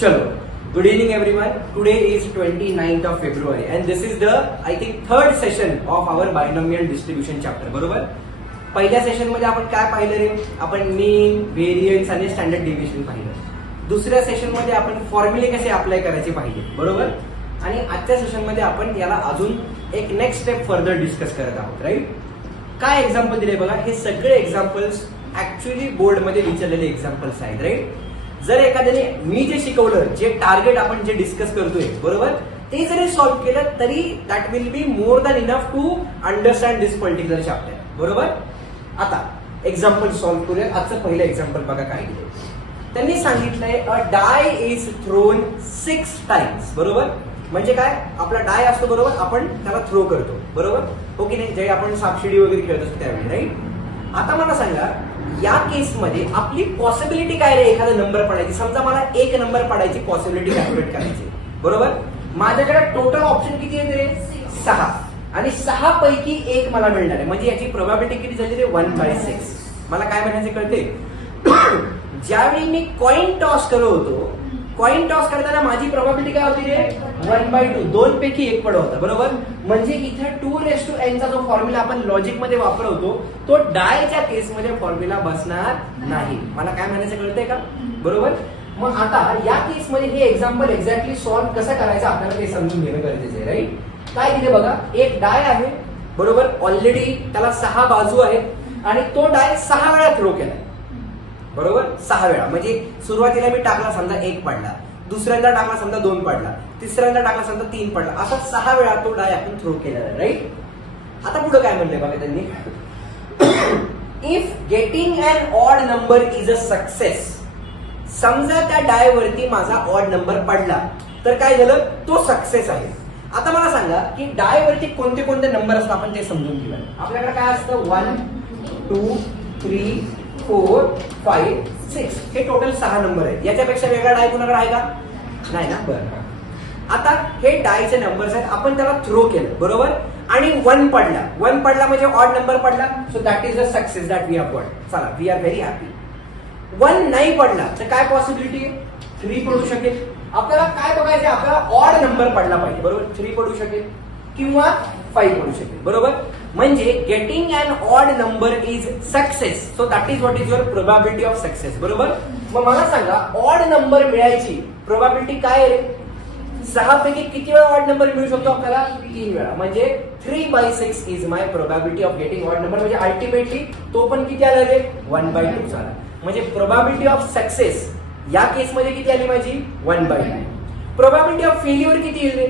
चलो, good evening everyone. Today is 29th of February and this is the I think third session of our binomial distribution chapter. बरोबर? पहिल्या session मध्ये आपण काय पाहिलं रे? आपण मीन, व्हेरियन्स आणि स्टँडर्ड डेव्हिएशन पाहिलं. दुसऱ्या सेशन मध्ये आपण फॉर्म्युले कसे अप्लाय करायचे पाहिले. बरोबर? आणि आजच्या सेशन मध्ये आपण याला अजून एक नेक्स्ट स्टेप फर्दर डिस्कस करत आहोत. राईट? काय एक्झाम्पल दिले बघा. हे सगळे एक्झाम्पल्स ऍक्च्युअली बोर्ड मध्ये विचारलेले एक्झाम्पल्स आहेत. राईट? जर एखाद्याने मी जे शिकवलं, जे टार्गेट आपण जे डिस्कस करतोय, बरोबर, ते जरी सॉल्व्ह केलं तरी that will be more than enough to understand this particular chapter. बरोबर? आता एक्झाम्पल सॉल्व्ह करूया. आजचं पहिलं एक्झाम्पल बघा काय दिलंय. त्यांनी सांगितलंय अ डाय इज थ्रोन 6 टाइम्स. बरोबर? म्हणजे काय, आपला डाय असतो, बरोबर, आपण त्याला थ्रो करतो. बरोबर हो की नाही? जे आपण सापशिडी वगैरे खेळत असतो त्यावेळी. राईट? आता मला सांगा, या केसमध्ये आपली पॉसिबिलिटी काय रे एखादा नंबर पडायची. समजा मला एक नंबर पडायची पॉसिबिलिटी कॅल्क्युलेट करायची. बरोबर? माझ्याकडे टोटल ऑप्शन किती आहेत रे? 6. आणि 6 पैकी एक मला मिळणार आहे. म्हणजे याची प्रोबॅबिलिटी किती झाली रे? 1/6. मला काय म्हणायचे कळते? ज्यावेळी मी कॉइन टॉस करत होतो, कॉइन टॉस करताना माझी प्रोबॅबिलिटी काय होती रे? 1/2. 2 पैकी 1 पड होता. बरोबर? म्हणजे इथे 2n चा जो फॉर्म्युला आपण लॉजिक मध्ये वापरवतो तो डायच्या केसमध्ये फॉर्म्युला बसणार नाही. मला काय म्हणायचं कळतंय का? बरोबर? मग आता या केसमध्ये हे एक्झाम्पल एक्झॅक्टली सॉल्व्ह कसं करायचं आपल्याला ते समजून घेणं गरजेचं आहे. राईट? काय दिले बघा. एक डाय आहे, बरोबर, ऑलरेडी त्याला 6 बाजू आहेत आणि तो डाय 6 वेळा थ्रो केलाय. बरोबर? 6 वेळा. म्हणजे सुरुवातीला मी टाकला, समजा 1 पडला, दुसऱ्यांदा टाकला, समजा 2 पडला, तिसऱ्यांदा टाकला, समजा 3 पडला, असा 6 वेळा तो डाय आपण थ्रो केलेला आहे. राईट? आता पुढे काय म्हणलंय बघा त्यांनी. If getting an odd number is a success. समजा त्या डाय वरती माझा ऑड नंबर पडला तर काय झालं? तो सक्सेस आहे. आता मला सांगा की डाय वरती कोणते कोणते नंबर असतात आपण ते समजून घेऊया. आपल्याकडे काय असतं? 1 2 3 4 5 6. हे टोटल 6 नंबर आहेत. याच्यापेक्षा वेगळा डाय कुणाकडे आहे का? नाही ना? बरं. आता हे डायचे नंबर्स आहेत, आपण त्याला थ्रो केलं, बरोबर, आणि 1 पडला. 1 पडला म्हणजे ऑड नंबर पडला. So that is a success that we have got. चला, वी आर व्हेरी हॅपी. 1 नाही पडला तर काय पॉसिबिलिटी आहे? 3 पडू शकेल. आपल्याला काय बघायचं? आपल्याला ऑड नंबर पडला पाहिजे. बरोबर? 3 पडू शकेल किंवा 5 पडू शकेल. बरोबर? म्हणजे getting an odd number is success. So that is what is your probability of success. बरोबर? मग मला सांगा, ऑड नंबर मिळायची प्रोबॅबिलिटी काय आहे? 6 पैकी किती वेळा ऑड नंबर मिळू शकतो आपल्याला? 3 वेळा. म्हणजे 3/6 is my probability of getting odd number. म्हणजे अल्टिमेटली तो पण किती आला रे? 1/2 झाला. म्हणजे प्रोबॅबिलिटी ऑफ सक्सेस या केसमध्ये किती आली माझी? 1/2. प्रोबॅबिलिटी ऑफ फेल्युअर किती येईल रे?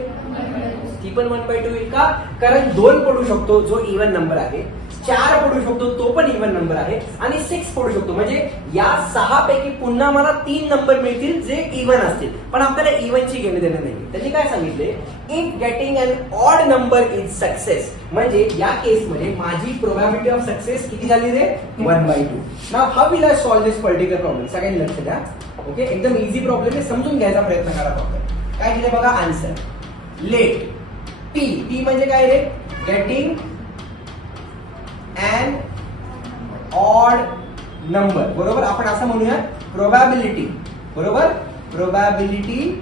ती पण 1/2 येईल. का? कारण 2 पडू शकतो जो इव्हन नंबर आहे, 4 पडू शकतो तो पण इव्हन नंबर आहे, आणि 6 पडू शकतो. म्हणजे या 6 पैकी पुन्हा मला 3 नंबर मिळतील जे इव्हन असतील. पण आपल्याला इव्हनची घेणं देणं नाही. त्यांनी काय सांगितले? If getting an odd number is success. म्हणजे या केसमध्ये माझी प्रोबॅबिलिटी ऑफ सक्सेस किती झाली रे? 1/2. Now how will I solve this particular problem? सगळ्यांनी लक्ष द्या. ओके, एकदम इझी प्रॉब्लेम आहे, समजून घ्यायचा प्रयत्न करा फक्त. काय दिले बघा आन्सर. Late T. टी म्हणजे काय रे? Getting an odd number. बरोबर? आपण असं म्हणूया प्रोबॅबिलिटी. बरोबर? Probability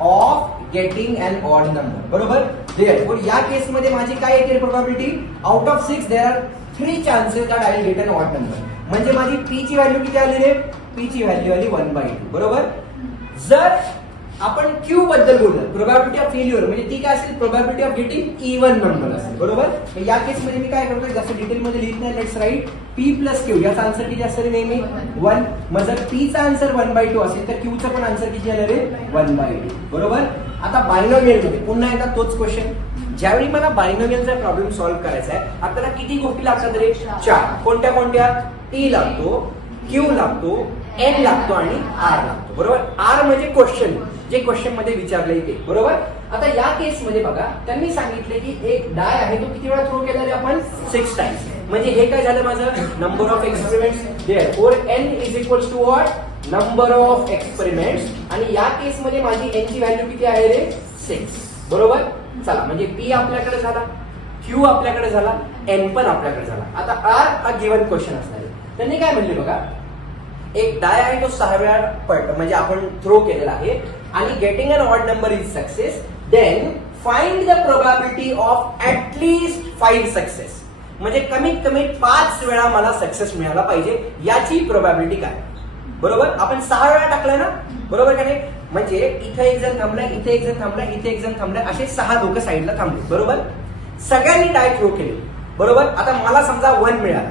of getting an odd number. बरोबर? देअर या केसमध्ये माझी काय येते probability? Out of 6 there are 3 chances that I will get an odd number. म्हणजे माझी पी ची व्हॅल्यू किती आली रे? पी ची व्हॅल्यू आली 1/2. बरोबर? जर आपण क्यू बद्दल बोललो, प्रोबॅबिलिटी ऑफ फेल्युअर, म्हणजे ती काय असेल? Probability of getting even number असेल. बरोबर? या केसमध्ये मी काय करतोय? जास्त डिटेलमध्ये लिहित नाही. Let's write P plus Q. याचा आन्सर किती असेल नेहमी? 1. मग जर पी चा आन्सर 1/2 असेल तर क्यू चा पण आन्सर किती आलं रे? 1/2. बरोबर? आता बायनॉमियल मध्ये पुन्हा एकदा तोच क्वेश्चन. ज्यावेळी मला बायनॉमियलचा प्रॉब्लेम सॉल्व्ह करायचा आहे, आपल्याला किती गोष्टी लागतात रे? 4. कोणत्या कोणत्या? टी लागतो, क्यू लागतो, एन लागतो आणि आर लागतो. बरोबर? आर म्हणजे क्वेश्चन, जे क्वेश्चन मध्ये विचारले ते. बरोबर? आता या केसमध्ये बघा, त्यांनी सांगितले की एक डाय आहे, तो किती वेळा थ्रो केला रे आपण? 6 टाइम्स. म्हणजे हे काय झालं माझं? Number of experiments. Therefore N is equals to what? Number of experiments. आणि या केसमध्ये माझी एन ची व्हॅल्यू किती आहे रे? 6. बरोबर? चला, म्हणजे पी आपल्याकडे झाला, क्यू आपल्याकडे झाला, एन पण आपल्याकडे झाला. आता आर हा गिव्हन क्वेश्चन असणार आहे. त्यांनी काय म्हणले बघा, एक डाय आहे तो 6 वेळा म्हणजे आपण थ्रो केलेला आहे आणि getting an odd number is success, then find the probability of at least 5 success. म्हणजे कमीत कमी 5 वेळा मला सक्सेस मिळाला पाहिजे याची प्रोबॅबिलिटी काय. बरोबर, आपण 6 वेळा टाकलाय ना, बरोबर का नाही. म्हणजे इथे एक जण थांबलाय, इथे एक जण थांबलाय, इथे एक जण थांबलाय, असे 6 लोक साईडला थांबले. बरोबर, सगळ्यांनी डाय थ्रो केले. बरोबर, आता मला समजा 1 मिळाला,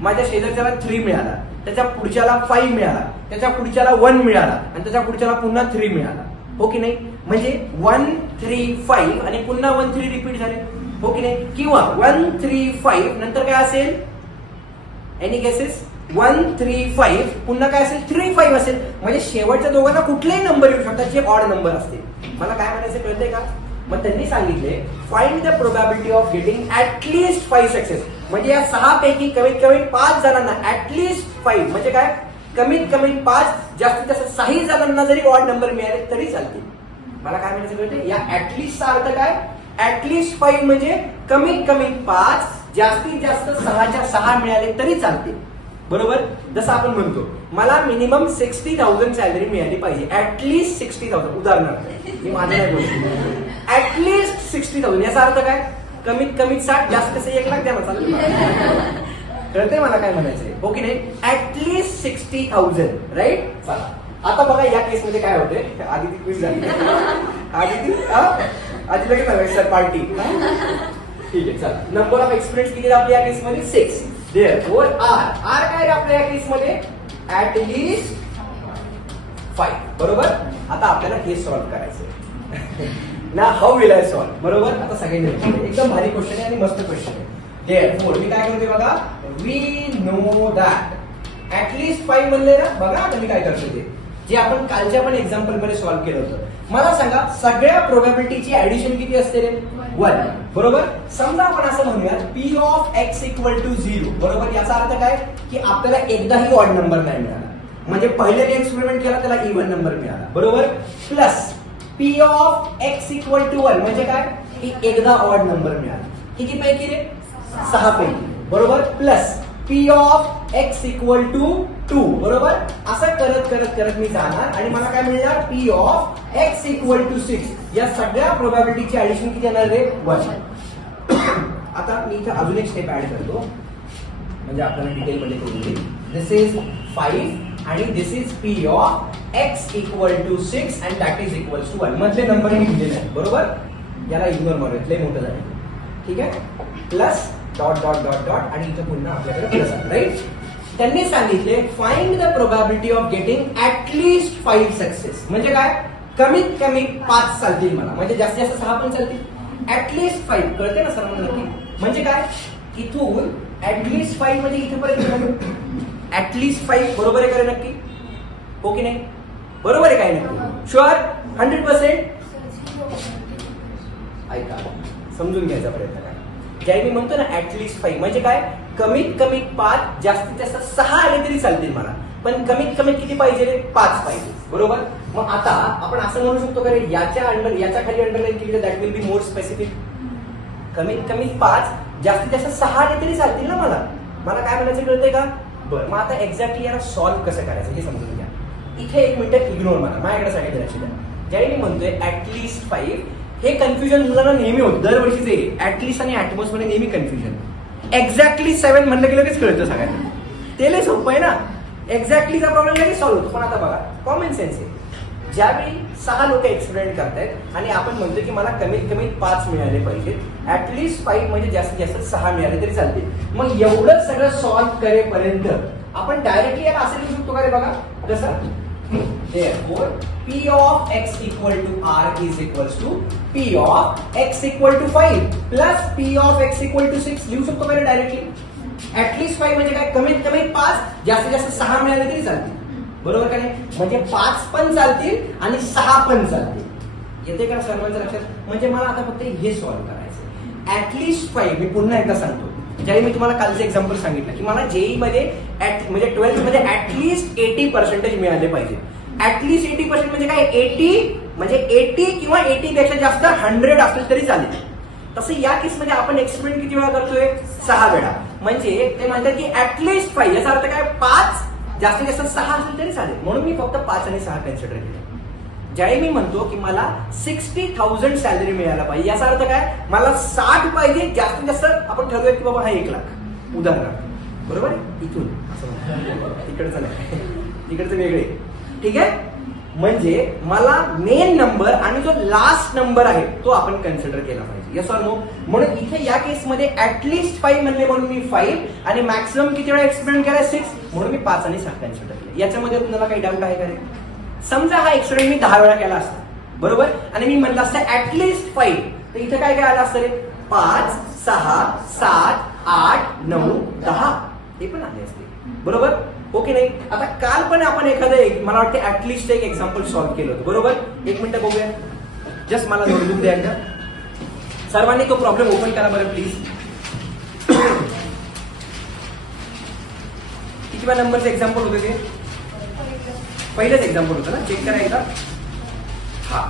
माझ्या शेजारच्याला 3 मिळाला, त्याच्या पुढच्याला 5 मिळाला, त्याच्या पुढच्याला 1 मिळाला आणि त्याच्या पुढच्याला पुन्हा 3 मिळाला. हो की नाही. म्हणजे 1 3 5 आणि पुन्हा 1 3 रिपीट झाले. हो की नाही. किंवा 1 3 5 नंतर काय असेल, एनी गेसेस, 1 3 5 पुन्हा काय असेल, 3 5 असेल. म्हणजे शेवटच्या दोघांना कुठलेही नंबर येऊ शकतात जे ऑड नंबर असतील. मला काय म्हणायचं कळतंय का. मग त्यांनी सांगितले find the probability of getting at least 5 success. म्हणजे या 6 पैकी कमीत कमी 5 जणांना ऍटलीस्ट 5 म्हणजे काय, कमीत कमी 5, जास्तीत जास्त 6 जणांना जरी ऑड नंबर मिळाले तरी चालतील. मला काय म्हणायचं कळतंय. या ऍटलीस्टचा अर्थ काय, ऍटलीस्ट 5 म्हणजे कमीत कमी 5, जास्तीत जास्त 6च्या 6 मिळाले तरी चालतील. बरोबर, जसं आपण म्हणतो मला मिनिमम 60,000 सॅलरी मिळाली पाहिजे, ऍटलीस्ट 60,000. उदाहरणार्थ मी माझं नाही बोलतो, ऍटलीस्ट 60,000. याचा अर्थ काय, कमीत कमी 60, जास्त 1 लाख द्यायला चालेल. कळतंय मला काय म्हणायचंय. हो की नाही. At least 60,000, right. चला आता बघा या केसमध्ये काय होते. आधी ती क्विज झाली, आधी लगेच नव्हे सर पार्टी. ठीक आहे, चला. नंबर ऑफ एक्सपिरियन्स किती आपल्या या केसमध्ये 6. देअरफॉर आर काय रे आपल्या या केसमध्ये, ऍटलीस्ट 5. बरोबर. आता आपल्याला हे सॉल्व्ह करायचं ना. How will I solve. बरोबर. आता सगळ्यांनी एकदम भारी क्वेश्चन आहे आणि मस्त क्वेश्चन आहे. देअरफॉर मी काय करते बघा, वी नो दॅट ऍटलीस्ट 5 म्हणले ना. बघा आता मी काय करतो ते, जे आपण कालच्या पण एक्झाम्पल मध्ये सॉल्व्ह केलं होतं. मला सांगा सगळ्या प्रोबॅबिलिटीची ऍडिशन किती असते रे, 1. बरोबर. समजा आपण असं म्हणूया P of X equal to 0. बरोबर. याचा अर्थ काय की आपल्याला एकदाही ऑड नंबर नाही मिळाला, म्हणजे पहिल्याने एक्सपेरिमेंट केला त्याला इव्हन नंबर मिळाला. बरोबर. Plus P of X equal to 1 म्हणजे काय की एकदा ऑड नंबर मिळाला. किती पैकी रे, 6 पैकी. बरोबर. Plus P of X equal to 2. बरोबर. असं करत करत करत मी जाणार आणि मला काय मिळणार, P of X equal to 6. या सगळ्या प्रोबॅबिलिटीची ऍडिशन किती येणार रे, 1. आता मी इथे अजून एक स्टेप ऍड करतो म्हणजे आपल्याला डिटेल मध्ये कळून येईल. दिस इज 5 आणि this is P of X equal to 6 and that is equal to 1. मधले नंबर मी लिहिलेले आहेत. बरोबर. याला इग्नोर मारूयात, लय मोठं झालं. ठीक आहे. Plus dot dot dot dot आणि इथे पुन्हा आपल्याकडे प्लस आहे. राईट. त्यांनी सांगितले find the probability of getting at least 5 success. म्हणजे काय, कमीत कमी 5 चालतील मला, म्हणजे जास्तीत जास्त 6 पण चालतील. ऍटलीस्ट 5 कळते ना सर मला नक्की. म्हणजे काय, इथून ऍटलीस्ट 5 म्हणजे इथेपर्यंत ऍटलीस्ट 5. बरोबर आहे का रे नक्की. हो की नाही. बरोबर आहे काय नक्की, शुअर 100%. ऐका समजून घ्यायचा प्रयत्न करा. ज्याने मी म्हणतो ना ऍटलीस्ट 5 म्हणजे काय, कमीत कमी 5, जास्तीत जास्त 6 आले तरी चालतील मला, पण कमीत कमी किती पाहिजे रे, 5 पाहिजे. बरोबर. मग आता आपण असं म्हणू शकतो का रे, याच्या खाली अंडरलाईन केली तर that will be more specific. कमीत कमी 5, जास्तीत जास्त 6 आले तरी चालतील ना मला. मला काय म्हणायचं कळतंय का. बरं, मग आता एक्झॅक्टली याला सॉल्व्ह कसं करायचं हे समजून घ्या. इथे 1 मिनिट इग्नोर मारा, माझ्याकडे सांगितलं लक्ष द्या. ज्याने मी म्हणतोय ऍटलीस्ट 5, हे कन्फ्युजन मुलांना नेहमी होत, दरवर्षीचे ऍटलीस्ट आणि ऍटमोस्ट मध्ये नेहमी कन्फ्युजन. एक्झॅक्टली 7 म्हणलं की लगेच कळतं सगळ्यांना, ते लय सोपं आहे ना. एक्झॅक्टलीचा प्रॉब्लेम लगेच सॉल्व्ह होतो. पण आता बघा कॉमन सेन्स आहे. ज्यावेळी 6 लोक एक्सपेरिमेंट करतायत आणि आपण म्हणतो की मला कमीत कमी 5 मिळाले पाहिजेत, ऍटलीस्ट 5 म्हणजे जास्तीत जास्त 6 मिळाले तरी चालते. मग एवढं सगळं सॉल्व्ह करेपर्यंत आपण डायरेक्टली याला असं लिहू शकतो का रे बघा, जसं therefore p of x equal to r is equals to p of x equal to 5 plus p of x equal to 6 लिहू शकतो का डायरेक्टली. ऍटलीस्ट 5 म्हणजे काय, कमीत कमी 5, जास्तीत जास्त 6 मिळाले तरी चालतील. बरोबर का नाही. म्हणजे 5 पण चालतील आणि 6 पण चालतील. येते का सर्वांच्या लक्षात. म्हणजे मला आता फक्त हे सॉल्व्ह करायचं. ऍटलीस्ट 5 मी पुन्हा एकदा सांगतो, ज्यावेळी मी तुम्हाला कालचं एक्झाम्पल सांगितलं की मला जेई मध्ये म्हणजे 12th मध्ये ऍटलीस्ट 80% मिळाले पाहिजे. ऍटलीस्ट 80% म्हणजे काय, 80 किंवा 80 पेक्षा जास्त 100 असेल तरी चालेल. तसं या केसमध्ये आपण एक्सपेरिमेंट किती वेळा करतोय, 6 वेळा. म्हणजे ते म्हणतात की ऍटलीस्ट 5, याचा अर्थ काय, 5 जास्तीत जास्त 6 असेल तरी चालेल, म्हणून मी फक्त 5 आणि 6 कन्सिडर केलं. ज्यावेळी मी म्हणतो की मला 60,000 सॅलरी मिळायला पाहिजे, याचा अर्थ काय, मला 60 पाहिजे, जास्तीत जास्त आपण ठरवूया की बाबा हा 1 लाख उदाहरणार्थ, बरोबर आहे. इथून इकडचं नाही, इकडचं वेगळे, ठीक आहे. म्हणजे मला मेन नंबर आणि जो लास्ट नंबर आहे तो आपण कन्सिडर केला पाहिजे, यस ऑर नो. म्हणून इथे या केसमध्ये ऍटलिस्ट 5 म्हणले म्हणून मी 5 आणि मॅक्सिमम किती वेळा एक्सपेरिमेंट केला 6, म्हणून मी 5 आणि 6 कन्सिडर केले. याच्यामध्ये तुम्हाला काही डाऊट आहे का रे? समजा हा एक्सपेरिमेंट मी 10 वेळा केला असता, बरोबर, आणि मी म्हणलं असतं ऍटलिस्ट 5, तर इथे काय काय आलं असतं रे, 5, 6, 7, 8, 9, 10 हे पण आले असते, बरोबर. ओके नाही. आता काल पण आपण एखादं मला वाटतं ऍटलिस्ट एक एक्झाम्पल सॉल्व्ह केलं होतं, बरोबर. 1 मिनिट बघूया, जस्ट मला नोटबुक द्यायला. सर्वांनी तो प्रॉब्लेम ओपन करा बरं प्लीज. किती नंबरचं एक्झाम्पल होतं ते? पहिलंच एक्झाम्पल होतं ना, चेक करायचा. हा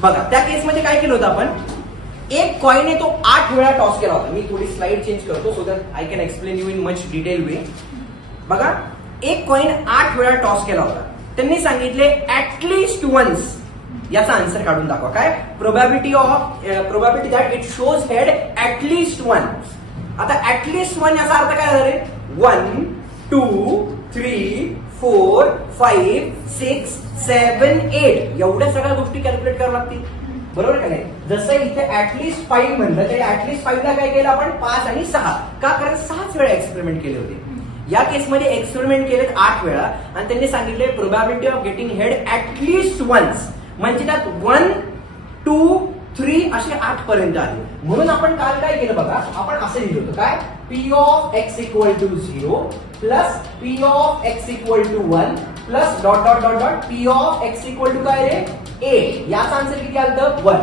बघा, त्या केसमध्ये काय केलं होतं आपण, एक कॉईन तो 8 वेळा टॉस केला होता. मी थोडी स्लाइड चेंज करतो so that I can explain you in much detail वे. बघा, एक कॉईन 8 वेळा टॉस केला होता. त्यांनी सांगितले ऍटलिस्ट वन्स याचा आन्सर काढून दाखवा. काय probability that it shows head at least once. आता ऍटलिस्ट 1 याचा अर्थ काय झाला रे, 1, 2, 3, 4, 5, 6, 7, 8 एवढ्या सगळ्या गोष्टी कॅल्क्युलेट कराव्या लागतील, बरोबर का नाही. जसं इथे ऍटलिस्ट 5 म्हणलं तरी ऍटलिस्ट 5 ला काय केलं आपण, 5 आणि 6, का, कारण 6च वेळा एक्सपेरिमेंट केले होते. या केसमध्ये एक्सपेरिमेंट केलेत 8 वेळा आणि त्यांनी सांगितले probability of getting head at least once, म्हणजे त्यात 1, 2, 3 असे 8 पर्यंत आले. म्हणून आपण काल काय केलं बघा, आपण असं लिहिलं होतं काय, P of x equal to 0 plus P of x equal to 1 plus dot dot dot dot P of x equal to काय रे, 8. याचा आन्सर किती आलं, 1,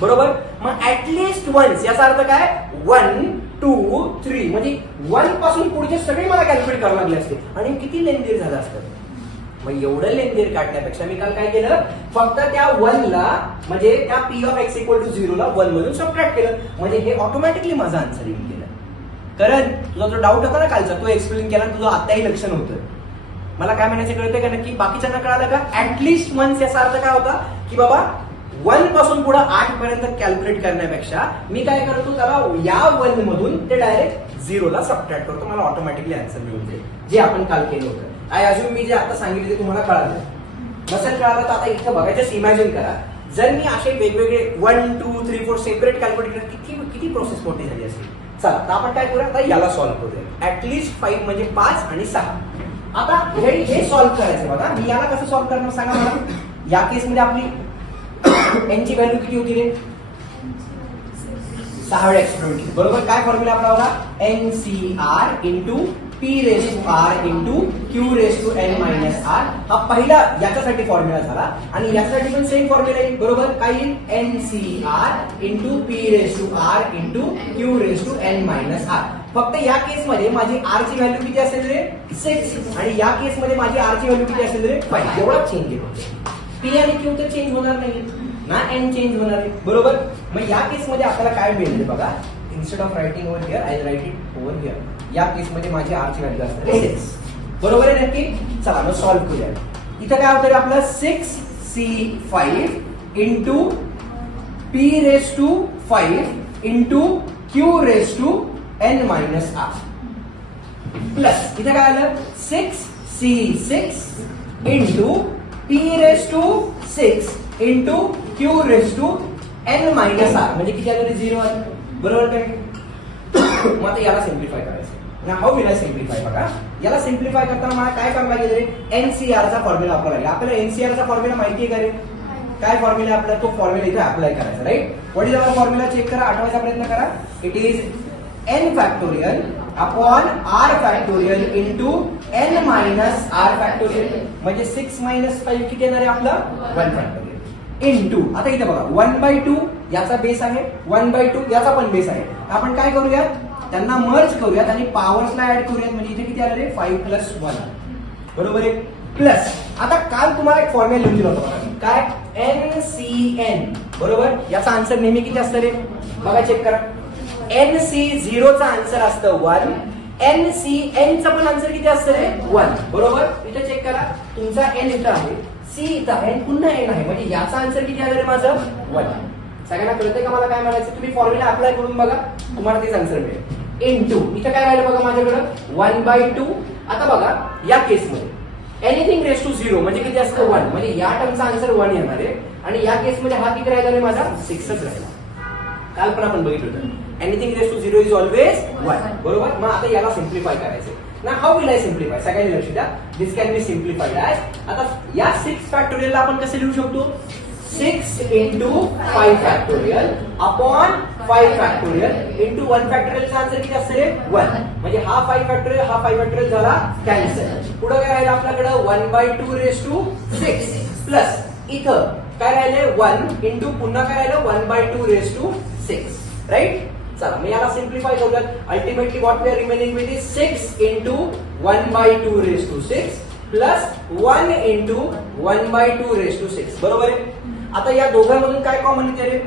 बरोबर. मग ऍटलिस्ट वन्स याचा अर्थ काय, 1, 2, 3 म्हणजे 1 पासून पुढचे सगळे मला कॅल्क्युलेट करावे लागले असते आणि किती लेंदीर झालं असतं. मग एवढं लेंदीर काढण्यापेक्षा मी काल काय केलं, फक्त त्या 1 ला म्हणजे त्या P of x equal to 0 ला 1 मधून सबट्रॅक्ट केलं, म्हणजे हे ऑटोमॅटिकली माझा आन्सर येऊन गेलं. कारण तुझा जो डाऊट होता ना कालचा, तो एक्सप्लेन केला, तुझं आताही लक्ष नव्हतं. मला काय म्हणायचं कळतंय का नक्की, बाकीच्यांना कळालं का. ऍटलिस्ट वन्स याचा अर्थ काय होता की बाबा 1 पासून पुढे 8 पर्यंत कॅल्क्युलेट करण्यापेक्षा मी काय करतो, त्याला या 1 मधून ते डायरेक्ट 0 ला सबट्रॅक्ट करतो, मला ऑटोमॅटिकली आन्सर मिळून जाईल, जे आपण काल केलं होतं. आय अजून मी जे आता सांगितले ते तुम्हाला कळालं नसेल, कळालं तर आता इथं बघा, जस्ट इमॅजिन करा, जर मी असे वेगवेगळे 1, 2, 3, 4 सेपरेट कॅल्क्युलेट केलं, किती प्रोसेस मोठी झाली असते. चला तर आपण काय करूया, आता याला सॉल्व्ह करूया. ऍटलिस्ट 5 म्हणजे 5 आणि 6. आता हे सॉल्व्ह करायचं बघा, मी याला कसं सॉल्व्ह करणार सांगा मला. या केसमध्ये आपली एन ची व्हॅल्यू किती होती रे, 6 वेळा एक्सपेरिमेंट केली, बरोबर. काय फॉर्म्युला आपला होता, NCR into P raise to R into Q raise to N minus R. हा पहिला याच्यासाठी फॉर्म्युला झाला आणि याच्यासाठी पण सेम फॉर्म्युला येईल, बरोबर. काय येईल, NCR into P raise to R into Q raise to N minus R. फक्त या केसमध्ये माझी R ची व्हॅल्यू किती असेल रे, 6 आणि या केसमध्ये माझी R ची व्हॅल्यू किती असेल रे, 5. एवढा चेंज आहे. P आणि Q तर चेंज होणार नाही ना, N चेंज होणार आहे, बरोबर. मग या केसमध्ये आपल्याला काय मिळेल बघा, instead of writing over here I write it over here. या केसमध्ये माझी R ची व्हॅल्यू असणार आहे 6, बरोबर आहे नक्की. चला मग सॉल्व्ह करूया. इथं काय होतं आपलं, 6C5 into P raise to 5 into Q raise to N minus R plus इथं काय आलं, 6C6 into P raise to 6 into Q raise to N minus R म्हणजे किती आलं, 0 आलं, बरोबर काय. मग आता याला सिम्प्लिफाय करायचं. हाऊ विल आय सिम्प्लिफाय, बघा याला सिम्प्लिफाय करताना मला काय करायला लागेल रे, NCR चा फॉर्म्युला वापरायला. आपल्याला NCR चा फॉर्म्युला माहिती आहे का रे, काय फॉर्म्युला आपला, तो फॉर्म्युला इथे अप्लाय करायचा, right. What is our formula, check करा, आठवायचा प्रयत्न करा. It is n factorial upon r factorial into n minus r factorial, म्हणजे 6 मायनस 5 किती येणार आहे आपलं, 1 फॅक्टोरियल इंटू. आता इथे बघा 1/2 याचा बेस आहे, 1/2 याचा पण बेस आहे. आपण काय करूयात, त्यांना मर्ज करूयात आणि पॉवर्सला ऍड करूयात, म्हणजे इथे किती आलं रे, 5 + 1, बरोबर आहे. प्लस आता काल तुम्हाला एक फॉर्म्युला लिहून दिला होता बघा, काय, NCN, बरोबर. याचा आन्सर नेहमी किती असतं रे, बघा चेक करा. NC0 चा आन्सर असतं 1, एन सी, एनचा पण आन्सर किती असतं रे 1. बरोबर, इथे चेक करा, तुमचा एन इथं आहे, सी इथं आहे, पुन्हा एन आहे, म्हणजे याचा आन्सर किती आलं रे माझं 1. सगळ्यांना कळतंय का मला काय म्हणायचं? तुम्ही फॉर्म्युला अप्लाय करून बघा, तुम्हाला तेच आन्सर मिळेल. इनटू इथं काय राहिलं बघा माझ्याकडं 1/2. आता बघा या केसमध्ये एनिथिंग रेस टू 0 म्हणजे किती असतं 1, म्हणजे या टर्मचा आन्सर 1 येणार आहे. आणि या केसमध्ये हा किती राहिला रे माझा 6च राहिला. काल पण आपण बघितलं होतं anything raise to 0 is always 1. बरोबर, मग आता याला सिम्प्लिफाय करायचं ना. How will I simplify? सगळ्यांनी लक्ष द्या. This can be simplified as, आता या 6 फॅक्टोरियलला आपण कसं लिहू शकतो? 6 into 5 factorial upon 5 factorial into 1 factorial चा आन्सर किती असते? 1. म्हणजे हा 5 factorial हा 5 factorial झाला कॅन्सल. पुढे काय राहिलं आपल्याकडे 1/2 रेस टू 6 प्लस इथं काय राहिले 1 इंटू पुन्हा काय राहिलं 1/2 रेस टू 6. राईट, चला मी याला सिम्प्लिफाय करूया. Ultimately what we are remaining with is 6 into 1/2 raise to 6 plus 1 into 1/2 raise to 6. बरोबर आहे. आता या दोघांमधून काय कॉमन येते रे?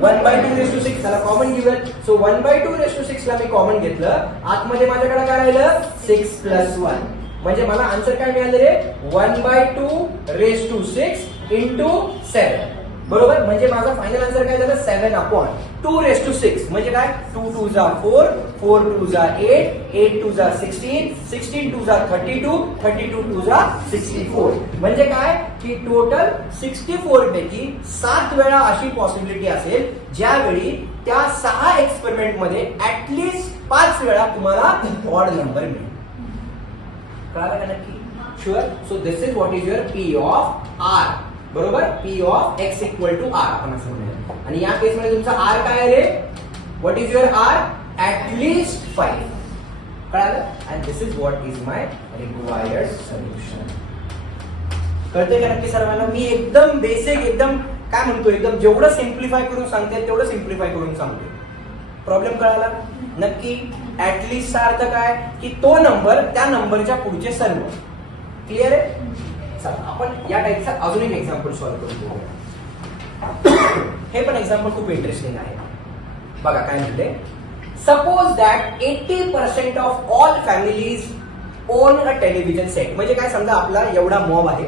1/2 रेस टू 6. त्याला कॉमन घेऊयात. सो 1/2 रेस टू 6 ला मी कॉमन घेतलं, आतमध्ये माझ्याकडे काय राहिलं 6 प्लस 1, म्हणजे मला आन्सर काय मिळालं रे 1/2 रेस टू 6 इंटू 7. बरोबर, म्हणजे माझा फायनल आन्सर काय झालं 7/2 रेस टू 6. म्हणजे काय 2 2 जा 4, 4 2 जा 8, 8 2 जा 16, 16 2 जा 32, 32 2 जा 64. म्हणजे काय की टोटल 64 पैकी 7 वेळा अशी पॉसिबिलिटी असेल ज्यावेळी त्या 6 एक्सपेरिमेंट मध्ये ऍटलीस्ट 5 वेळा तुम्हाला ऑड नंबर मिळेल. कळालं का नक्की? Sure. So this is what is your P of R. बरोबर, P of X equal to R आपण असं म्हणूया. आणि या केस मध्ये तुमचा आर काय आहे रे? What is your R? At least 5. कळालं? And this is what is my required solution. कळतंय का नक्की सर्वांना? मी एकदम बेसिक, एकदम काय म्हणतो, एकदम जेवढं सिम्प्लिफाय करून सांगते तेवढं सिम्प्लिफाय करून सांगते. प्रॉब्लेम कळाला नक्की? ऍटलीस्टचा अर्थ काय की तो नंबर त्या नंबरच्या पुढचे सर्व. क्लिअर आहे? चला आपण या टाइपचा अजून एक एक्झाम्पल सॉल्व्ह करून बघूया. हे पण एक्झाम्पल खूप इंटरेस्टिंग आहे. बघा काय म्हणते. Suppose that 80% of all families own a television set. म्हणजे काय, समजा आपला एवढा मॉब आहे,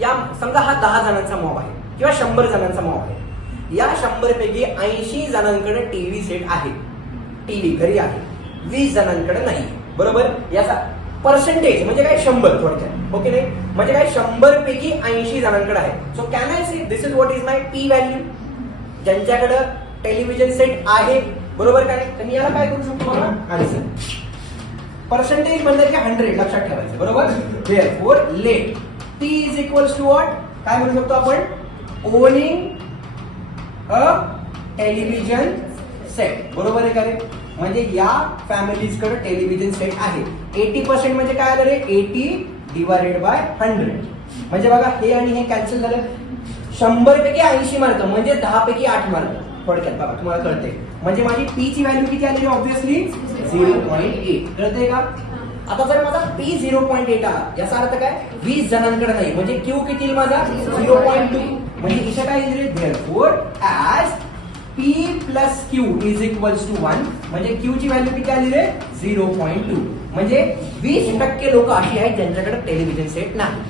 या समजा हा 10 जणांचा मॉब आहे किंवा 100 जणांचा मॉब आहे. या 100 पैकी 80 जणांकडे टीव्ही सेट आहे, टीव्ही घरी आहे, 20 जणांकडे नाही. बरोबर, याचा पर्सेंटेज म्हणजे काय 100 थोडक्यात. ओके नाही, म्हणजे काय 100 पैकी 80 जणांकडे आहे. So can I say this is what is my P value? ज्यांच्याकडे टेलिव्हिजन सेट आहे. बरोबर काय? तर मी याला काय करू शकतो बघा, आन्सर पर्सेंटेज म्हणलं की 100 लक्षात ठेवायचं. बरोबर, therefore let P is equals to what? काय म्हणू शकतो आपण? Owning a television set. बरोबर आहे का रे? म्हणजे या फॅमिलीज कडे टेलिव्हिजन सेट आहे. 80% म्हणजे काय आलं रे? 80 डिवायडेड बाय 100. म्हणजे बघा हे आणि हे कॅन्सल झालं. 100 पैकी 80 मार्क म्हणजे 10 पैकी 8 मार्क. थोडक्यात बघा तुम्हाला कळते. म्हणजे माझी पी ची व्हॅल्यू किती आली? ऑब्व्हियसली 0.8. कळते का? आता जर माझा पी 0.8 आला, याचा अर्थ काय 20 जणांकडे नाही, म्हणजे क्यू किती माझा 0.2. म्हणजे इथे काय येईल? Therefore as P plus Q is equals to 1. म्हणजे Q ची व्हॅल्यू किती आली रे? 0.2. म्हणजे 20% लोक अशी आहेत ज्यांच्याकडे टेलिव्हिजन सेट नाही.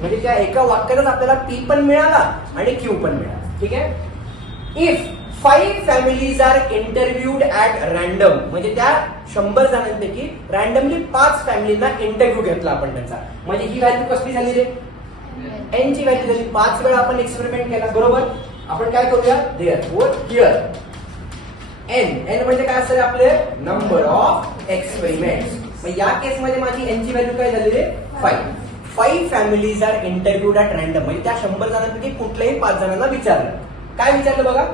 म्हणजे त्या एका वाक्यातच आपल्याला P पण मिळाला आणि Q पण मिळाला. ठीक आहे. If 5 families are interviewed at random, म्हणजे त्या 100 जणांपैकी रॅन्डमली 5 फॅमिलींना इंटरव्ह्यू घेतला आपण त्यांचा. म्हणजे ही व्हॅल्यू कसली झाली रे? एन ची व्हॅल्यू झाली. 5 वेळा आपण एक्सपेरिमेंट केला. बरोबर, आपण काय करूया? देअरफॉर हिअर एन म्हणजे काय असेल आपले? Number of experiments. मग या केस मध्ये माझी एन ची व्हॅल्यू काय झाली रे? 5. 5 families are interviewed at random, म्हणजे त्या 100 जणांपैकी कुठल्याही 5 जणांना विचारलं. काय विचारलं बघा?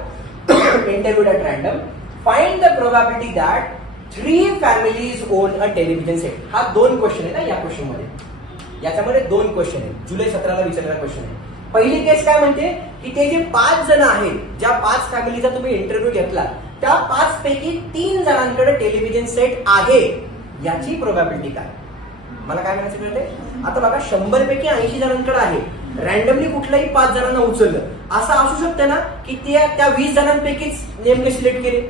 Interviewed at random. Find the probability that 3 families own a television set. हा 2 क्वेश्चन आहे ना या क्वेश्चन मध्ये. याच्यामध्ये 2 क्वेश्चन आहे. जुलै 17ला विचारलेला क्वेश्चन आहे. पहिली केस काय म्हणते की ते जे 5 जण आहेत, ज्या 5 फॅमिलीचा तुम्ही इंटरव्ह्यू घेतला, त्या 5 पैकी 3 जणांकडे टेलिव्हिजन सेट आहे, याची प्रोबॅबिलिटी काय? मला काय म्हणायचं कळते? आता बघा 100 पैकी 80 जणांकडे आहे, रॅन्डमली कुठल्याही 5 जणांना उचललं, असं असू शकतं ना की त्या 20 जणांपैकीच नेमके सिलेक्ट केले.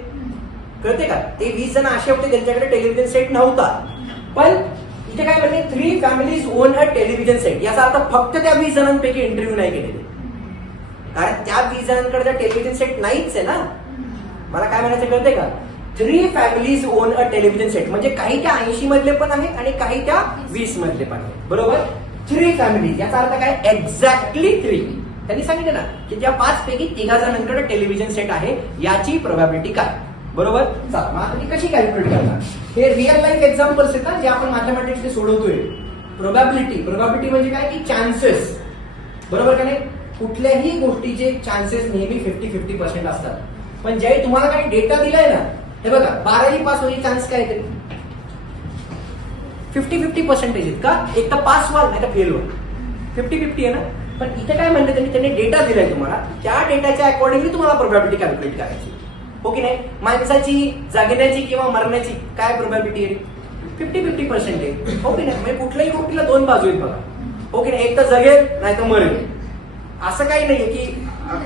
कळते का? ते 20 जण असे होते ज्यांच्याकडे टेलिव्हिजन सेट नव्हता. पण इथे काय म्हणते 3 families own a television set. याचा अर्थ फक्त त्या 20 जणांपैकी इंटरव्ह्यू नाही केलेले, कारण त्या 20 जणांकडे टेलिव्हिजन सेट नाहीच आहे ना. मला काय म्हणायचं कळतंय का? 3 families own a television set म्हणजे काही त्या 80 मधले पण आहेत आणि काही त्या 20 मधले पण आहेत. बरोबर. 3 फॅमिलीज याचा अर्थ काय? एक्झॅक्टली 3. त्यांनी सांगितलं ना की त्या 5 पैकी 3 जणांकडे टेलिव्हिजन सेट आहे, याची प्रोबॅबिलिटी काय? बरोबर. चला मग आता कशी कॅल्क्युलेट करणार? हे रिअल लाईफ एक्झाम्पल्स आहेत ना, जे आपण मॅथमॅटिक्स सोडवतोय. प्रोबॅबिलिटी म्हणजे काय की चान्सेस. बरोबर का नाही? कुठल्याही गोष्टीचे चान्सेस नेहमी 50-50% असतात. पण ज्यावेळी तुम्हाला काही डेटा दिलाय ना, हे बघा 12वी पास होण्याचे चान्स काय येते? 50-50% आहेत का? एक तर पास व्हाल नाही तर फेल व्हाल. 50-50 आहे ना. पण इथे काय म्हणलं त्यांनी डेटा दिलाय तुम्हाला, त्या डेटाच्या अकॉर्डिंगली तुम्हाला प्रोबॅबिलिटी कॅल्क्युलेट करायची. हो की नाही? माणसाची जगण्याची किंवा मरण्याची काय प्रोबॅबिलिटी आहे? 50-50% आहे. हो की नाही? म्हणजे कुठल्याही गोष्टीला 2 बाजू आहेत बघा. हो की नाही? एक तर जगेल नाही तर मरेल. असं काही नाहीये की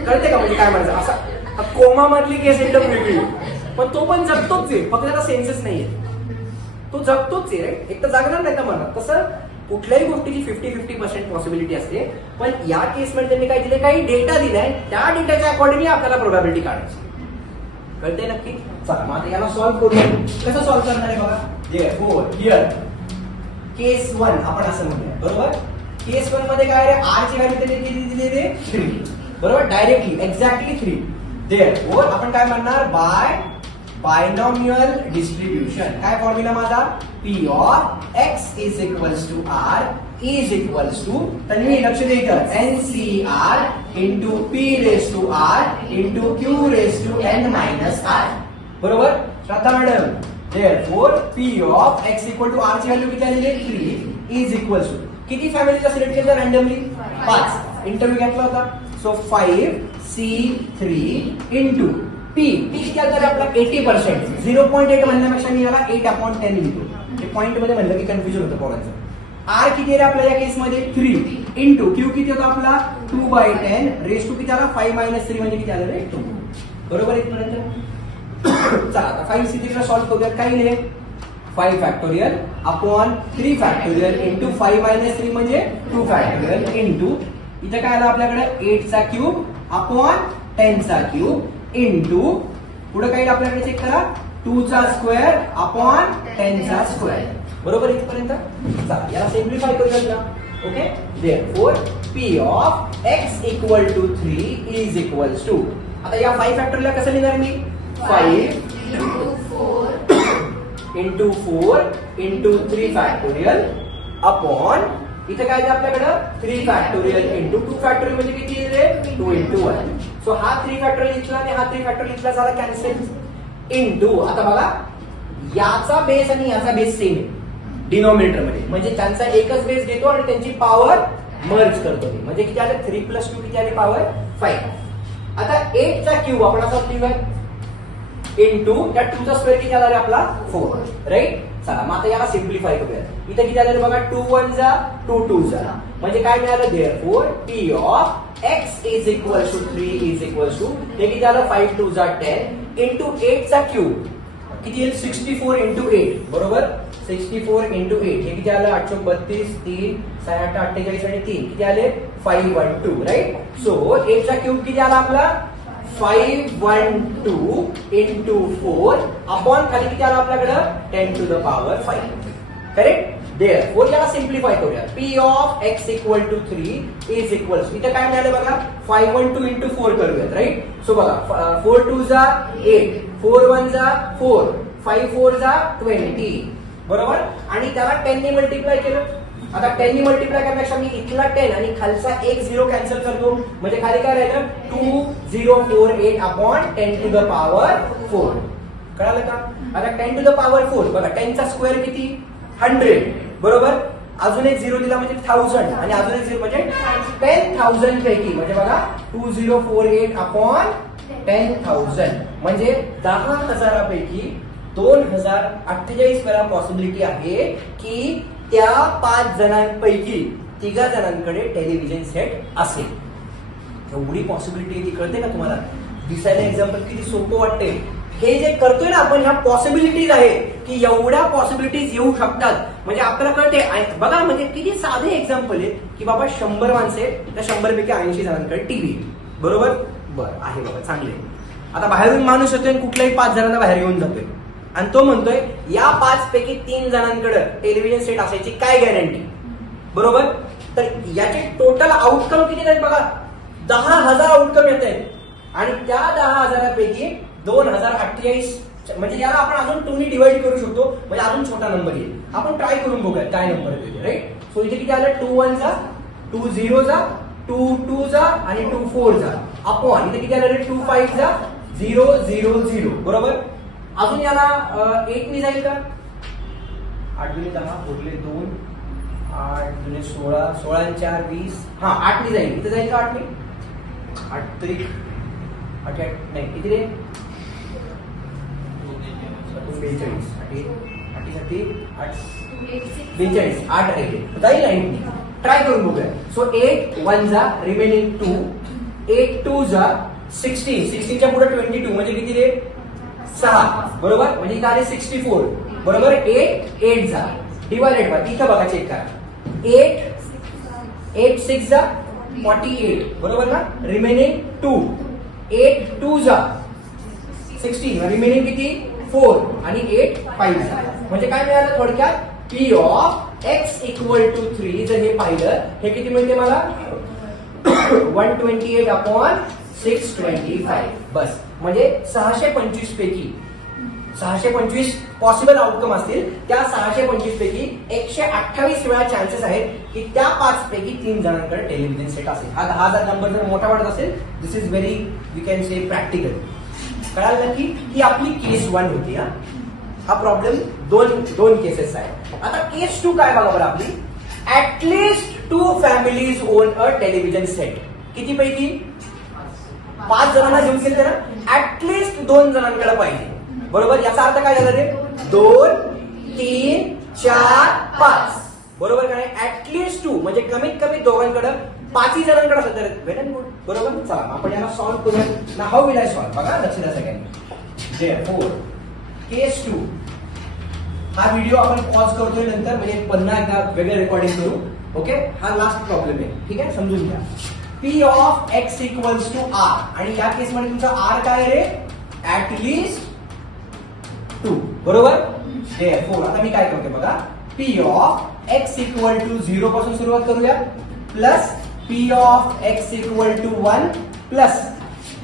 कळते का म्हणजे काय म्हणायचं? असं कोमा मधली केस एकदम वेगळी, पण तो पण जगतोच आहे, फक्त त्याला सेन्सेस नाहीये. तो जगतोच आहे. एक तर जागणार नाही तर मरणार. तसं कुठल्याही गोष्टीची 50-50% पॉसिबिलिटी असते. पण या केसमध्ये त्यांनी काय दिले? काही डेटा दिलाय, त्या डेटाच्या अकॉर्डिंगली आपल्याला प्रोबॅबिलिटी काढायची. कळते नक्की? चला मग आता याला सॉल्व्ह करूया. कसं सॉल्व्ह करणार आहे बघा. हिअर केस 1 आपण असं म्हणूया. बरोबर. केस 1 मध्ये काय आहे? आर ची व्हॅल्यू त्यांनी किती दिलेली? 3. बरोबर. Directly exactly 3. देअरफॉर आपण काय म्हणणार? By binomial distribution. काय फॉर्म्युला माझा? P of x is equals to R is equals to, Tanvi लक्ष द्यायचं, NCR into P raised to R into Q raised to N minus R. बरोबर. Shraddha madam. Therefore P of x equal to R ची value किती आलेली? 3 is equals to किती फॅमिलीला select केलं randomly? 5. Interview घेतला होता. सो 5C3 into P किती आलं आपला? 80%. 0.8 म्हणण्यापेक्षा मी याला 8/10 लिहितो. पॉइंट मध्ये म्हणलं की कन्फ्युजन होतं पोरांचं. आर किती आहे आपल्या या केसमध्ये? 3 इंटू क्यू किती होता आपला? 2/10 रेस टू किती आला? 5 - 3 म्हणजे किती आलं रे? 2. बरोबर इथपर्यंत. चला आता 5C3 ला सॉल्व्ह करूया. काय लिहिले? 5 फॅक्टोरियल अपॉन 3 फॅक्टोरियल इंटू 5 - 3 म्हणजे 2 फॅक्टोरियल इंटू इथे काय आलं आपल्याकडे? 8 चा क्यूब अपॉन 10 चा क्यूब इंटू पुढे काय आपल्याकडे चेक करा 2 चा स्क्वेअर अपॉन 10 चा स्क्वेअर. बरोबर इथपर्यंत. चला याला सिम्प्लिफाय करूया. Okay. Therefore P of x equal to 3 is equals to, आता या 5 फॅक्टोरियलला कसं लिहिणार मी? 5 into 4 into 3 फॅक्टोरियल अपॉन इथे काय आहे आपल्याकडे? 3 फॅक्टोरियल इंटू 2 फॅक्टोरियल म्हणजे किती येते? 2 into 1. सो हा 3 फॅक्टोरियल इथला आणि हा 3 फॅक्टोरियल इथला झाला कॅन्सल. इंटू आता बघा याचा बेस आणि याचा बेस सेम आहे डिनॉमिनेटर मध्ये, म्हणजे त्यांचा एकच बेस घेतो आणि त्यांची पॉवर मर्ज करतो. म्हणजे किती आले? 3 + 2 किती आले? पॉवर 5. आता 8 चा क्यूब आपण असा लिहूया इंटू त्या 2 चा स्क्वेअर किती आला रे आपला? 4. राईट. चला मग आता याला सिम्प्लिफाय करूया. इथे किती आलं बघा? 2 × 1 = 2 × 2 म्हणजे काय मिळालं? Therefore P of x is equal to 3 is equal to हे किती आलं? 5 × 2 = 10 इंटू 8 चा क्यूब किती येईल? 64 × 8. बरोबर. 64 × 8 हे किती आलं? 832 3 6 8 48 आणि 3 किती आले? 512. राईट. सो 8 चा क्यूब किती आला आपला? 512 इंटू 4 अपॉन खाली किती आला आपल्याकडे? 10 to the power 5. Correct. Therefore याला सिम्प्लिफाय करूया. P of x equal to 3 is equals, इथे काय मिळालं बघा? 512 इंटू 4 करूयात. राईट. सो बघा 4 × 2 = 8 4 × 1 = 4 5 × 4 = 20. बरोबर. आणि त्याला 10 ने मल्टिप्लाय केलं. आता 10 ने मल्टिप्लाय करण्यापेक्षा मी इथला 10 आणि खालचा एक 0 कॅन्सल करतो, म्हणजे खाली काय राहिलं? 2048 अपॉन 10 to the power 4. कळालं का? आता 10 to the power 4 बघा 10 चा स्क्वेअर किती? 100. बरोबर. अजून एक 0 दिला म्हणजे 1000 आणि अजून एक 0 म्हणजे 10,000 पैकी, म्हणजे बघा 2048 अपॉन 10,000 म्हणजे 10,000 पैकी 2048 वेळा पॉसिबिलिटी आहे की त्या 5 जणांपैकी 3 जणांकडे टेलिव्हिजन सेट असेल. एवढी पॉसिबिलिटी ती कळते का तुम्हाला? दिसायला एक्झाम्पल किती सोपं वाटते. हे जे करतोय ना आपण, ह्या पॉसिबिलिटीज आहेत की एवढ्या पॉसिबिलिटीज येऊ शकतात, म्हणजे आपल्याला कळते. बघा म्हणजे किती साधे एक्झाम्पल आहे की बाबा 100 माणसे त्या 100 पैकी 80 जणांकडे टीव्ही, बरोबर. बरं आहे बाबा, चांगले. आता बाहेरून माणूस येतोय कुठल्याही 5 जणांना बाहेर घेऊन जातोय आणि तो म्हणतोय या 5 पैकी 3 जणांकडे टेलिव्हिजन सेट असायची काय गॅरंटी, बरोबर. तर याचे टोटल आउटकम किती आहेत बघा, 10,000 आउटकम येत आहेत. आणि त्या 10,000 पैकी 2028, म्हणजे याला आपण अजून 2 ने डिवाइड करू शकतो, म्हणजे अजून छोटा नंबर येईल. आपण ट्राय करून बघूया काय नंबर येईल, राईट. सो इथे किती आलं, 2 1 जा, 2 0 जा, 2 2 जा आणि 2 4 जा, अपॉन इथे किती आलं, 2 5 जा, 0 0 0, बरोबर. अजून याला 8 ने जाईल का, 8 दुने 10 उरले 2, 8 दुने 16, 16 आणि 4 20, हा 8 ने जाईल. इथे जाईल का 8 ने, 8 तरी 8 नाही किती रे, 42, 42 8 राहिले, जाईल 9. ट्राय करून बघूया. सो 8 1 जा, रिमेनिंग 2, 8 2 जा, 16, 16 च्या पुढे 22 म्हणजे किती रे, 6, बरोबर. म्हणजे इथे आले 64, बरोबर. 8 8 जा, डिवायडेड बाय, इथं बघा चेक करा, 8 6 जा, 48, बरोबर ना. रिमेनिंग 2, 8 2 जा, 16, रिमेनिंग किती 4 आणि 8 5 जा. म्हणजे काय मिळालं थोडक्यात, P of x equal to 3. जर हे पाहिलं, हे किती मिळते मला, 128 अपॉन 625. बस, म्हणजे 625 पैकी 625 पॉसिबल आउटकम असतील, त्या 625 पैकी 128 वेळा चान्सेस आहेत की त्या 5 पैकी 3 जणांकडे टेलिव्हिजन सेट असेल. हा जर नंबर जर मोठा वाटत असेल, this is very we can say practical. कळालं नक्की. ही आपली केस 1 होती. हा प्रॉब्लेम दोन केसेस आहे. आता केस 2 काय बघा बरं आपली, at least 2 families own a television set. किती पैकी, 5 जणांना घेऊन गेले ना, ऍटलिस्ट 2 जणांकडे पाहिजे, बरोबर. याचा अर्थ काय झाला रे, 2 3 4 5, बरोबर का नाही. ऍटलिस्ट 2 म्हणजे कमीत कमी दोघांकडे 5 जणांकडे असेल तर वेल अँड गुड, बरोबर. चला आपण याला सॉल्व्ह करूया ना. हाऊ विल आय सॉल्व्ह, बघा लक्ष द्या सगळ्यांनी. देअरफॉर केस 2, हा व्हिडिओ आपण पॉज करतोय नंतर, म्हणजे पुन्हा एकदा वेगळं रेकॉर्डिंग करू. ओके, हा लास्ट प्रॉब्लेम आहे, ठीक आहे, समजून घ्या. P of x equals to R, आणि या केस मध्ये तुमचा R काय रे, ऍटलिस्ट 2, बरोबर. देअरफॉर आता मी काय करतोय बघा, P of x equal to 0 पासून सुरुवात करूया, plus P of x equal to 1 plus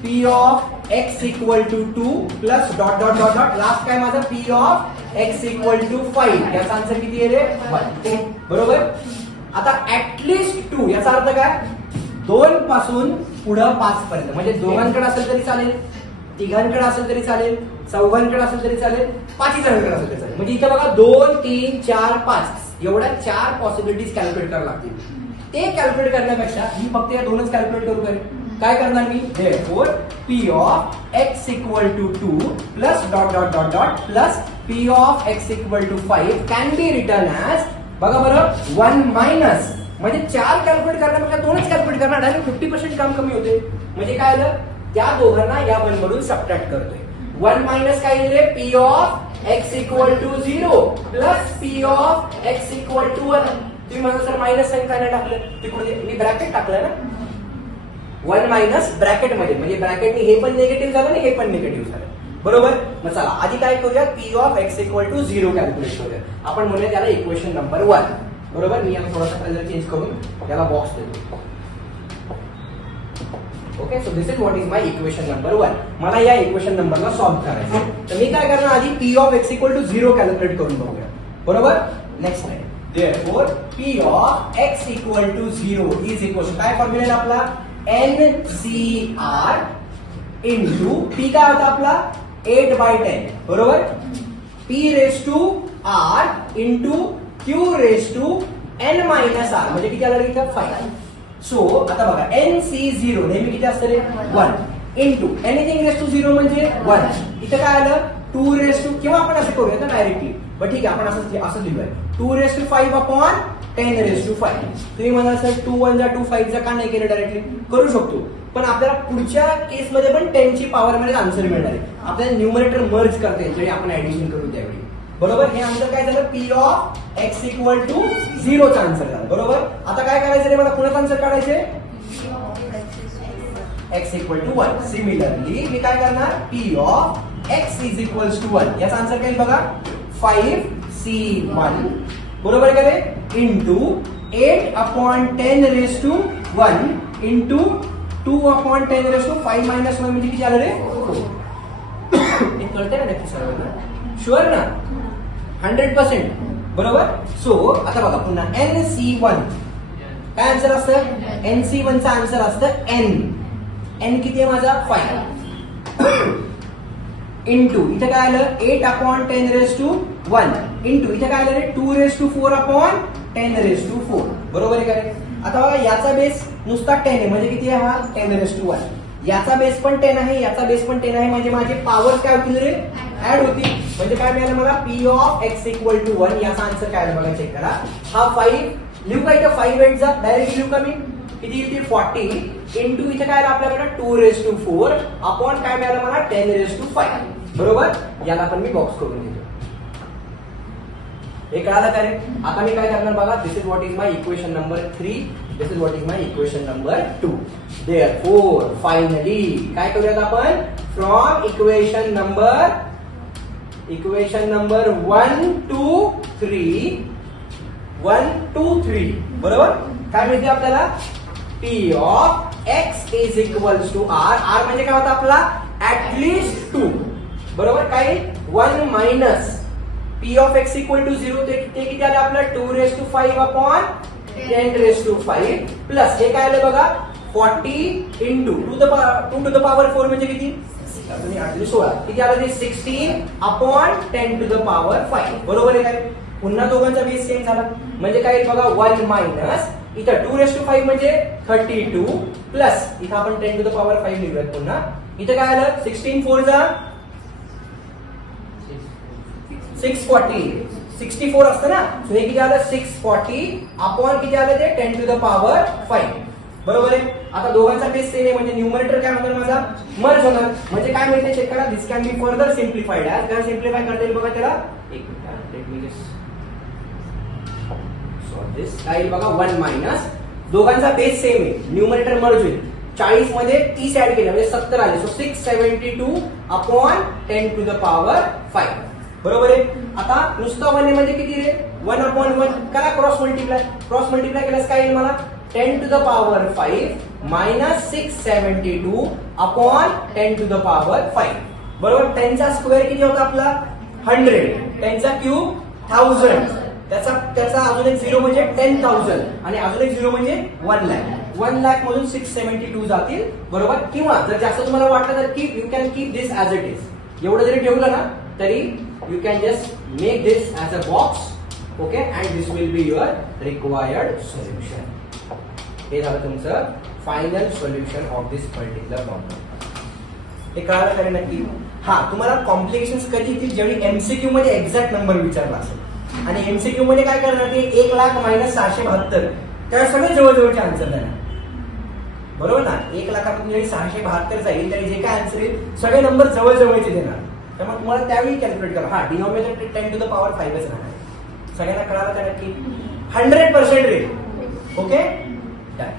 P of x equal to 2 plus dot dot dot dot, last काय माझा P of x equal to 5. याचा आन्सर किती आहे रे, 1, बरोबर. आता ऍटलिस्ट 2 याचा अर्थ काय, 2 पासून पुढं 5 पर्यंत, म्हणजे दोघांकडे असेल तरी चालेल, तिघांकडे असेल तरी चालेल, चौघांकडे असेल तरी चालेल, 5 जणांकडे असेल तरी चालेल. म्हणजे इथे बघा 2 3 4 5 एवढ्या 4 पॉसिबिलिटीज कॅल्क्युलेट करायला लागतील. ते कॅल्क्युलेट करण्यापेक्षा मी फक्त या 2च कॅल्क्युलेट करू. काय करणार मी, therefore P of x equal to 2 plus dot dot dot dot plus P of x equal to 5 can be written as, बघा बरं, 1 मायनस, म्हणजे 4 कॅल्क्युलेट करण्यापेक्षा 2च कॅल्क्युलेट करणार, डायरेक्ट 50% काम कमी होते. म्हणजे काय आलं, त्या दोघांना या 1 मधून सबट्रॅक्ट करतोय. 1 मायनस काय येईल, P of x equal to 0 plus P of x equal to 1. तुम्ही म्हणा सर मायनस साइन काय नाही टाकलं, तिकडे मी ब्रॅकेट टाकलं ना, 1 मायनस ब्रॅकेट मध्ये, म्हणजे ब्रॅकेटने हे पण निगेटिव्ह झालं आणि हे पण निगेटिव्ह झालं, बरोबर. मग चला आधी काय करूया, P of x equal to 0 calculate करूया. आपण म्हणूया त्याला इक्वेशन नंबर 1, बरोबर. मी याला थोडासा कलर चेंज करून याला बॉक्स देतो. Okay, so this is what is my equation number 1. मला या इक्वेशन नंबरला सॉल्व्ह करायचं, तर मी काय करणार, आधी P of x equal to 0 calculate करून बघूया, बरोबर. Next line, therefore P of x equal to 0 is equal काय फॉर्म्युला आपला, NCR इंटू P काय होता आपला 8/10, बरोबर. P raise to R into Q raise to N minus R, म्हणजे किती आलं इथं 5. सो आता बघा NC0 नेहमी किती असतं रे, 1 इंटू एनिथिंग रेस टू 0 म्हणजे 1. इथं काय आलं 2 रेस टू, किंवा आपण असं करूया ना डायरेक्टली, बट ठीक आहे आपण असं लिहूया, 2 raise to 5 upon 10 raise to 5. तुम्ही म्हणाल सर 2 1 जा 2 5 जा का नाही केलं, डायरेक्टली करू शकतो. पण आपल्याला पुढच्या केसमध्ये पण 10 ची पॉवर मध्ये आन्सर मिळणार आहे. आपल्याला न्यूमरेटर मर्ज करता येईल जेव्हा आपण ऍडिशन करू त्यावेळी. बरोबर, हे आन्सर काय झालं, P of X equal to 0 चा आन्सर झाला. बरोबर, आता काय करायचं रे मला, पुन्हा आन्सर काढायचे x इक्वल टू 1. सिमिलरली मी काय करणार, p of x is equals to 1. याचा आन्सर काय बघा, 5c1 बरोबर का रे, into 8/10 raise to 1 into 2/10 raise to 5 minus 1 म्हणजे किती आलं रे, 4. हे कळतंय ना नक्की सर्वांना, शुअर ना, 100%. बरोबर. सो आता बघा पुन्हा nc1 काय आन्सर असतं, nc1 चा आन्सर असतं n किती आहे माझा, 5 इंटू इथे काय आलं 8/10 रेस टू 1 इंटू इथे काय आलं रे 2 रेस टू 4/10 रेस टू 4. बरोबर आहे का रे. आता बघा याचा बेस नुसता 10 आहे म्हणजे किती आहे हा, 10 रेस टू 1. याचा बेस पण 10 आहे, याचा बेस पण 10 आहे, म्हणजे माझे पॉवर काय होतील रे, ऍड होतील. म्हणजे काय मिळालं मला, p of x equal to 1. याचा आन्सर काय आलं बघा, चेक करा. हा 5 लिहू का इथं, 5 8 जा डायरेक्ट लिहू का मी, किती येईल 40 इंटू इथे काय आलं आपल्याकडे 2 रेस टू 4 अपॉन काय मिळालं मला 10 रेस टू 5. बरोबर, याला पण मी बॉक्स करून घेतो. हे कळालं का रे. आता मी काय करणार बघा, this is what is my equation number 3, this is what is my equation number 2. Therefore finally काय करूयात आपण, फ्रॉम इक्वेशन नंबर 1 to 3 बरोबर, काय मिळते आपल्याला, p of x is equals to r म्हणजे काय होता आपला, ऍटलिस्ट 2. बरोबर, काय 1 minus p of x equal to 0 ते किती आलं आपलं, 2 raise to 5/10 raise to 5 plus हे काय आलं बघा 40 इंटू 2 टू द पॉवर 4 म्हणजे किती, 16 किती आलं ते 16/10 टू द पॉवर 5. बरोबर आहे काय. पुन्हा दोघांचा बेस सेम झाला म्हणजे काय बघा 1 मायनस इथं 2 रेस टू 5 म्हणजे 32 प्लस इथं आपण 10 टू द पॉवर 5 लिहूयात. पुन्हा इथं काय आलं 16 4 जा 640 64 असतं ना, सो हे किती आलं 640 अपॉन किती आलं ते 10 टू द पॉवर 5. बरोबर आहे. आता दोघांचा बेस सेम आहे म्हणजे न्यूमरेटर काय होणार माझा, मर्ज होणार. म्हणजे काय मिळते चेक करा, this can be further simplified as, काय सिम्प्लिफाय करता येईल बघा त्याला, एक minute let me just solve this. काय येईल बघा 1 मायनस दोघांचा बेस सेम आहे, न्यूमरेटर मर्ज होईल. 40 मध्ये 30 ऍड केलं म्हणजे 70 आले, so 672 upon 10 to the power 5. बरोबर आहे. आता नुसतं 1 म्हणजे किती रे, 1/1 करा क्रॉस मल्टिप्लाय केल्यास काय येईल मला, 10 to the power 5 minus 672 upon 10 to the power 5. बरोबर, 10 चा स्क्वेअर किती होता आपला 100, 10 चा क्यूब 1000, त्याचा अजून एक 0 म्हणजे 10,000 आणि अजून एक 0 म्हणजे 1 लाख. 1 लाख मधून 672 जातील. बरोबर, किंवा जर जास्त तुम्हाला वाटलं तर you can keep this as it is. एवढं जरी ठेवलं ना तरी you can just make this as a box, okay, and this will be your required solution. हे झालं तुमचं final solution of this particular problem. हे कळालं का नक्की. हा, तुम्हाला कॉम्प्लिकेशन्स कधी येतील, जेवढी एमसीक्यू मध्ये एक्झॅक्ट नंबर विचारला असेल आणि एमसीक्यू मध्ये काय करणार ते 1 लाख मायनस 672 त्यावेळेस सगळे जवळजवळचे आन्सर देणार. बरोबर ना, 1 लाखातून जरी 672 जाईल तरी जे काय आन्सर येईल सगळे नंबर जवळजवळचे देणार. त्यामुळे तुम्हाला त्यावेळी कॅल्क्युलेट करा. हा, डिनॉमिनेटर 10 टू द पॉवर 5 राहणार. सगळ्यांना कळालं का नक्की, 100% रेट. Okay, done.